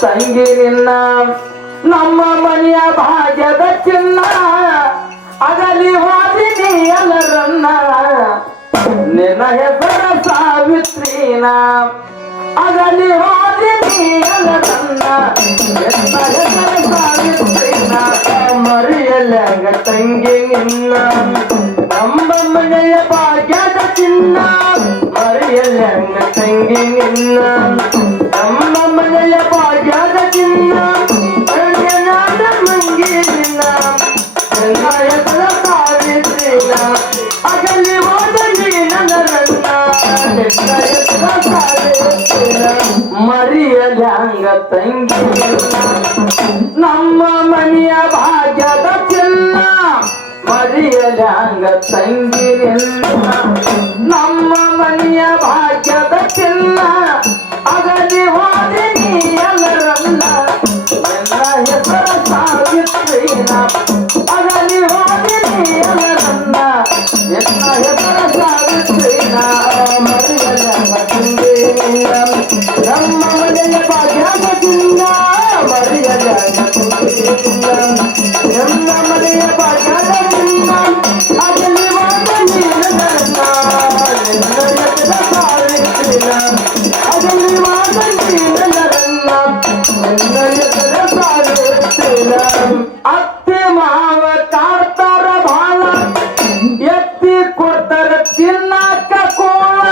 ತಂಗಿ ನಿನ್ನ ನಮ್ಮ ಮನೆಯ ಭಾಗ್ಯದ ಚಿನ್ನ ಅಗಲಿ ಹೋದಿನಿ ಎಲ್ಲರನ್ನ ನಿನ್ನ ಹೆಸರ ಸಾವಿತ್ರಿನ ಅಗಲಿ ಹೋದಿನಿ ಎಲ್ಲರನ್ನ ನಿನ್ನ ಹೆಸರ ಸಾವಿತ್ರಿನ ಮರಿಯಲ್ಲಾಗ ತಂಗಿ ನಿನ್ನ ನಮ್ಮ ಮನೆಯ ಭಾಗ್ಯದ ಚಿನ್ನ ಮರಿಯಲ್ಲಾಗ ತಂಗಿ ನಿನ್ನ ನಮ್ಮ ಮನೆಯ ಭಾಗ್ಯದ ಚಿನ್ನ ಮಂಗಿ ನಿನ್ನ ನಿನ್ನ ಹೆಸರ ಸಾವಿತ್ರಿನ ಅಗಲಿ ಹೋದಲಿ ನನ್ನರನ್ನ ನಿನ್ನ ಹೆಸರ ಸಾವಿತ್ರಿನ ಮರಿಯಲ್ಯಾಂಗ ತಂಗಿ ನಮ್ಮ ಮನೆಯ ಭಾಗ್ಯದ ಚಿನ್ನ ಮರಿಯಲ್ಯಾಂಗ ತಂಗಿ ನಮ್ಮ ಮನೆಯ ಭಾಗ್ಯದ ಚಿನ್ನ ಅಗಲಿ ಹೋದಿನಿ ಎಲ್ಲರನ್ನ ನಿನ್ನ ಹೆಸರ ಸಾವಿತ್ರಿನ ಅಗಲಿ ಹೋದಿನಿ ಎಲ್ಲರನ್ನ ನಿನ್ನ ಹೆಸರ ಸಾವಿತ್ರಿನ ಮರಿಯಲ್ಯಾಂಗ ತಂಗಿ ನಮ್ಮ ಮನೆಯ ಭಾಗ್ಯದ ಚಿನ್ನ ಮರಿಯಲ್ಯಾಂಗ ತಂಗಿ ನಮ್ಮ ಮನೆಯ ಭಾಗ್ಯದ ಚಿನ್ನ ಅಗಲಿ ಹೋದಿನಿ ಎಲ್ಲರನ್ನ ನಿನ್ನ ಹೆಸರ ಸಾವಿತ್ರಿನ ಅಗಲಿ ಹೋದಿನಿ ಎಲ್ಲರನ್ನ ನಿನ್ನ ಹೆಸರ ಸಾವಿತ್ರಿನ ಅತ್ತೆ ಮಾವ ಕಾಡ್ತಾರ ಬಾಳ ಎತ್ತಿ ಕೊಡ್ತಾರ ತಿನ್ನಾಕ ಕೋಳ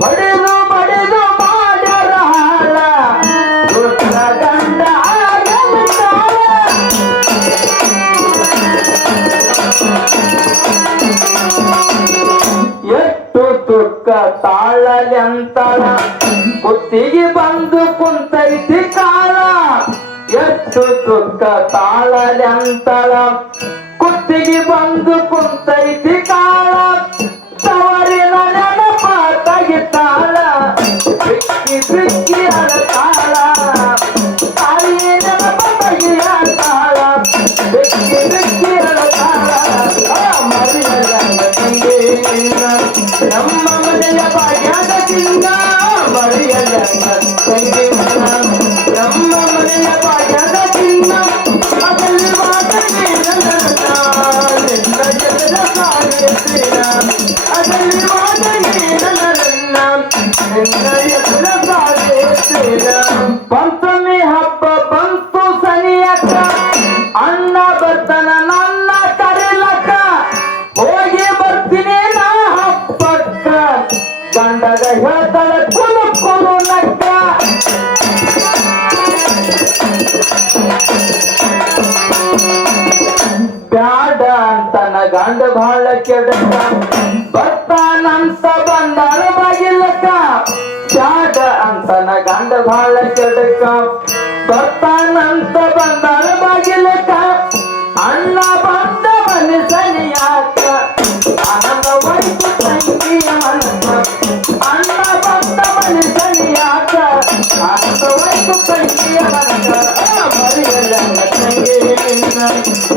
ಹೊಡೆದು ಬಡಿದು ಮಾಡ್ಯಾರ ಹಾಳ ದುಷ್ಟ ಗಂಡ ಆಗಲ್ಲ ತಾಳ ಎಷ್ಟು ತುಕ್ಕ ತಾಳಲಿ ಅಂತಾಳ ಕುತ್ತಿಗೆ ಬಂದು ಕುಂತೈತಿ ಕಾಳ ಎಷ್ಟು ತುಕ್ಕ ತಾಳಲಿ ಅಂತಾಳ ಕುತ್ತಿಗೆ ಬಂದು ಕುಂತೈತಿ ಕಾಳ ತವರಿನ ನೆನಪ ತೆಗಿತಾಳ ಬಿಕ್ಕಿ ಬಿಕ್ಕಿ ಅಳತಾಳ ತಾಯಿ ನೆನಪ ತೆಗಿಯಾತಾಳ ಬಿಕ್ಕಿ ಬಿಕ್ಕಿ ಅಳತಾಳ ಮರಿಯಲ್ಯಾಂಗ ತಂಗಿ ನಮ್ಮ ಮನೆಯ ಭಾಗ್ಯದ ಚಿನ್ನ ಮರಿಯಲ್ಯಾಂಗ ತಂಗಿ ನಮ್ಮ ಮನೆಯ ಭಾಗ್ಯದ ಚಿನ್ನ ಅಗಲಿ ಹೋದಿನಿ ಎಲ್ಲರನ್ನ ನಿನ್ನ ಹೆಸರ ಸಾವಿತ್ರಿನ ಅಗಲಿ ಹೋದಿನಿ ಎಲ್ಲರನ್ನ ನಿನ್ನ ಹೆಸರ ಸಾವಿತ್ರಿನ ಪಂಚಮಿ ಹಬ್ಬ ಬಂತು ಸನಿಯಕ್ಕ ಅಣ್ಣ ಬರ್ತಾನ ನನ್ನ ಕರಿಲಕ್ಕ ಹೋಗಿ ಬರ್ತೀನಿ ನಾ ಹಬ್ಬಕ್ಕ ಗಂಡಗ ಹೇಳ್ತಾಳ ಕುಲು ಕುಲು ನಕ್ಕ ಬ್ಯಾಡ ಅಂತನ ಗಂಡ ಬಹಳ ಕೆಡಕ ಬರ್ತಾನಂತ ಬಂದಾರ ಬಾಗಿಲಕ್ಕ ಬ್ಯಾಡ ಅಂತನ ಗಂಡ ಬಹಳ ಕೆಡಕ ಬರ್ತಾನಂತ ಬಂದಾರ ಬಾಗಿಲಕ್ಕ ಅಣ್ಣ ಬಂದ ಮನಸನಿಯಾಕ ಆನಂದವಾಯ್ತು ತಂಗಿಯ ಮನಸ್ಸ ಅಣ್ಣ ಬಂದ ಮನಸನಿಯಾಕ ಆನಂದವಾಯ್ತು ತಂಗಿಯ ಮನಸ್ಸ ಮರಿಯಲ್ಯಾಂಗ ತಂಗಿ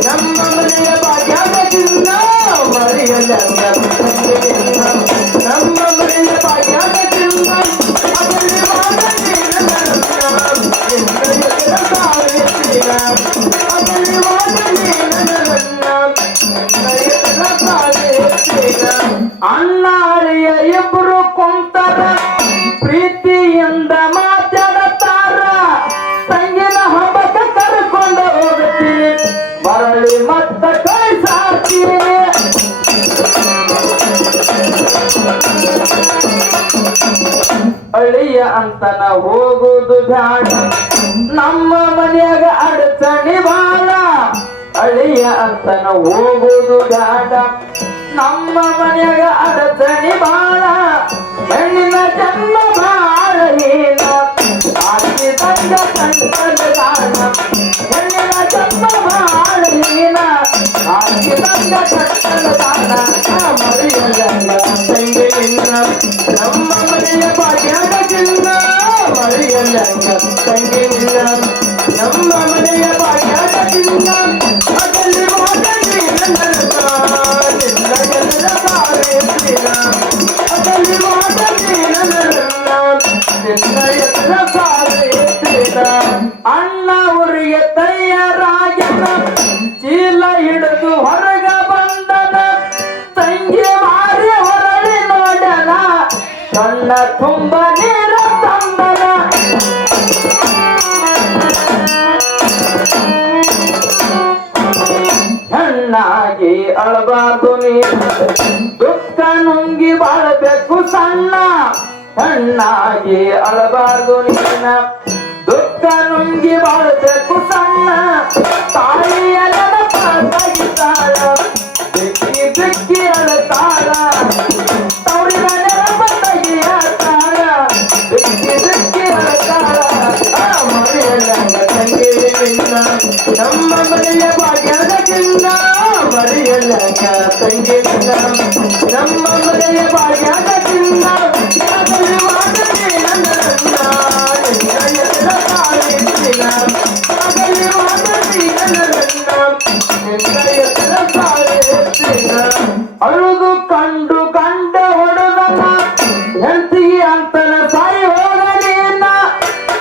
ನಮ್ಮ ಮನೆಯ ಭಾಗ್ಯದ ಚಿನ್ನ ಮರಿಯಲ್ಯಾಂಗ ತಂಗಿ ನಮ್ಮ ಮನೆಯ ಭಾಗ್ಯದ ಚಿನ್ನ ಅಗಲಿ ಹೋದಿನಿ ಎಲ್ಲರನ್ನ ನಿನ್ನ ಹೆಸರ ಸಾವಿತ್ರಿನ ಅಗಲಿ ಹೋದಿನಿ ಎಲ್ಲರನ್ನ ನಿನ್ನ ಹೆಸರ ಸಾವಿತ್ರಿನ ಅಣ್ಣಾರಿಯ ಇಬ್ರು ಕುಂತಾರ ಪ್ರೀತಿಯಿಂದ ಮಾತಾಡತಾರ ತಂಗಿನ ಹಬ್ಬಕ್ಕೆ ಕರ್ಕೊಂಡು ಹೋಗ್ತೀನಿ ಮರಳಿ ಮತ್ತ ಕಳಿಸಾಡ್ತೀನಿ ಅಳಿಯ ಅಂತನ ಹೋಗುದು ಬ್ಯಾಡ ನಮ್ಮ ಮನೆಯಾಗ ಅಡಚಣಿ ಬಾಳ ಅಳಿಯ ಅಂತನ ಹೋಗುದು ಬ್ಯಾಡ ನಮ್ಮ ಮನೆಯಾಗ ಅಡಚಣಿ ಬಾಳ ಹೆಣ್ಣಿನ ಜನ್ಮ ಬಾಳ ಹೀನ ಆಕೆ ತಂದ ಸಂಕಟ ಗಾನ ಹೆಣ್ಣಿನ ಜನ್ಮ ಬಾಳ ಹೀನ ಆಕೆ ತಂದ ಸಂಕಟ ಗಾನ ಮರಿಯಲ್ಯಾಂಗ ತಂಗಿ ನಿನ್ನ ನಮ್ಮ ಮನೆಯ ಭಾಗ್ಯದ ಚಿನ್ನ ಮರಿಯಲ್ಯಾಂಗ ತಂಗಿ ನಿನ್ನ ನಮ್ಮ ಮನೆಯ ಭಾಗ್ಯದ ಚಿನ್ನ ಅಗಲಿ ಹೋದಿನಿ ಎಲ್ಲರನ್ನ ನಿನ್ನ ಹೆಸರ ಸಾವಿತ್ರಿನ ಅಗಲಿ ಹೋದಿನಿ ಎಲ್ಲರನ್ನ ನಿನ್ನ ಹೆಸರ ಸಾವಿತ್ರಿನ ಕಣ್ಣ ತುಂಬ ನೀರ ತಂದನ ಹೆಣ್ಣಾಗಿ ಅಳಬಾರ್ದು ನೀನು ದುಃಖ ನುಂಗಿ ಬಾಳಬೇಕು ಸಣ್ಣ ಹೆಣ್ಣಾಗಿ ಅಳಬಾರ್ದು ನೀನ ದುಃಖ ನುಂಗಿ ಬಾಳಬೇಕು ಸಣ್ಣ ತಾಯಿಯ ನೆನಪಾಗಿದ್ದಾಳ ಬಿಕ್ಕಿ ಬಿಕ್ಕಿ ಅಳತಾಳ ತವರಿನ ನೆನಪ ತೆಗಿಯತಾಳ ಬಿಕ್ಕಿ ಬಿಕ್ಕಿ ಅಳತಾಳ ಮರೆಯಲ್ಲ ತಂಗಿ ನಿನ್ನ ನಮ್ಮ ಮನೆಯ ಭಾಗ್ಯದ ಚಿನ್ನ ಮರೆಯಲ್ಲ ತಂಗಿ ನಿನ್ನ ನಮ್ಮ ಮನೆಯ ಭಾಗ್ಯದ ಚಿನ್ನ ಅಳುದು ಕಂಡು ಕಂಡ ಹೊಡೆದನ ಹೆಂಡತಿಗೆ ಅಂತನ ಸಾಯಿ ಹೋಗಲಿನ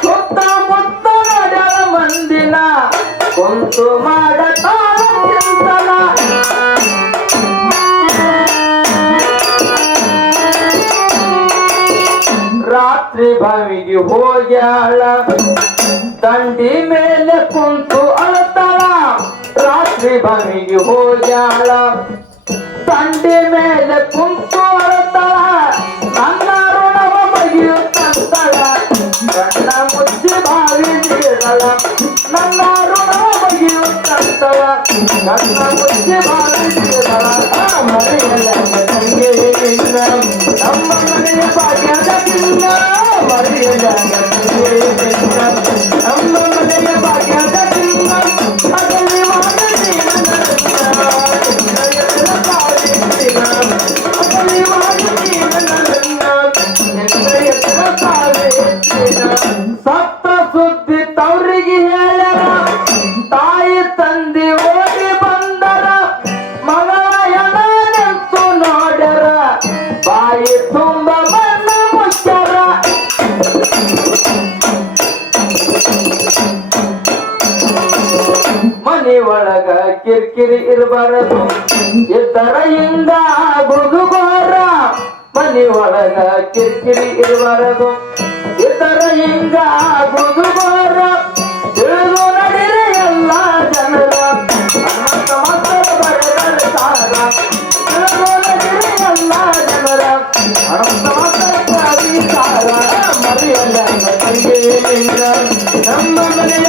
ಸುತ್ತ ಮುತ್ತ ನಡೆದ ಮಂದಿನ ಕುಂತು ಮಾಡತಾಳ ಚಿಂತನ ರಾತ್ರಿ ಬಾವಿಗೆ ಹೋಗ್ಯಾಳ ದಂಡಿ ಮೇಲೆ ಕುಂತು ಅಳತಾಳ ರಾತ್ರಿ ಬಾವಿಗೆ ಹೋಗ್ಯಾಳ ದಂಡಿ ಮೇಲೆ ಕುಂತು ಅಳತಾಳ ನನ್ನ ಋಣವ ಬಗೆಯುತ್ತಂತಳ ಕಣ್ಣ ಮುಚ್ಚಿ ಬಾವಿ ನೀರಳ ನನ್ನ ಋಣವ ಬಗೆಯುತ್ತಂತಳ ಕಣ್ಣ ಮುಚ್ಚಿ ಬಾವಿ ನೀರಳ ಮರೆಯಲ್ಲ ತಂಗಿ ನಿನ್ನ ನಮ್ಮ ಮನೆಯ ಭಾಗ್ಯದ ಚಿನ್ನ ಮರೆಯಲ್ಲ ತಂಗಿ ನಿನ್ನ ನಮ್ಮ ಮನೆಯ ಭಾಗ್ಯದ ಚಿನ್ನ ಅಗಲಿ ವಾದನಿ ಅಗಲಿ ವಾದನಿ ಸತ್ತ ಸುದ್ದಿ ತವರಿಗೆ ಹೇಳ್ಯಾರ ತಾಯಿ ತಂದೆ ಓಡಿ ಬಂದರ ಮಗಳ ಎಣ ನಿಂತು ನೋಡ್ಯಾರ ಬಾಯಿ ತುಂಬ ಮಣ್ಣ ಮುಚ್ಚಾರ ಮನೆ ಒಳಗ ಕಿರಿಕಿರಿ ಇರಬಾರದು ಇದ್ದರ ಹಿಂಗ ಗುದುಗೋರ ಮನೆ ಒಳಗ ಕಿರಿಕಿರಿ ಇರಬಾರದು ಇದ್ದರ ಹಿಂಗ ಗುದುಗೋರ ತಿಳಿದು ನಡಿರಿ ಎಲ್ಲ ಜನರ ಹನುಮಂತ ಮಕ್ಕಳ ಬರೆದರ ಸಾರ ತಿಳಿದು ನಡಿರಿ ಎಲ್ಲ ಜನರ ಹನುಮಂತ ಮಕ್ಕಳ ಸಾರ ಮರೆಯಲ್ಲ ತಂಗಿ ನಿನ್ನ ನಮ್ಮ ಮನೆಯ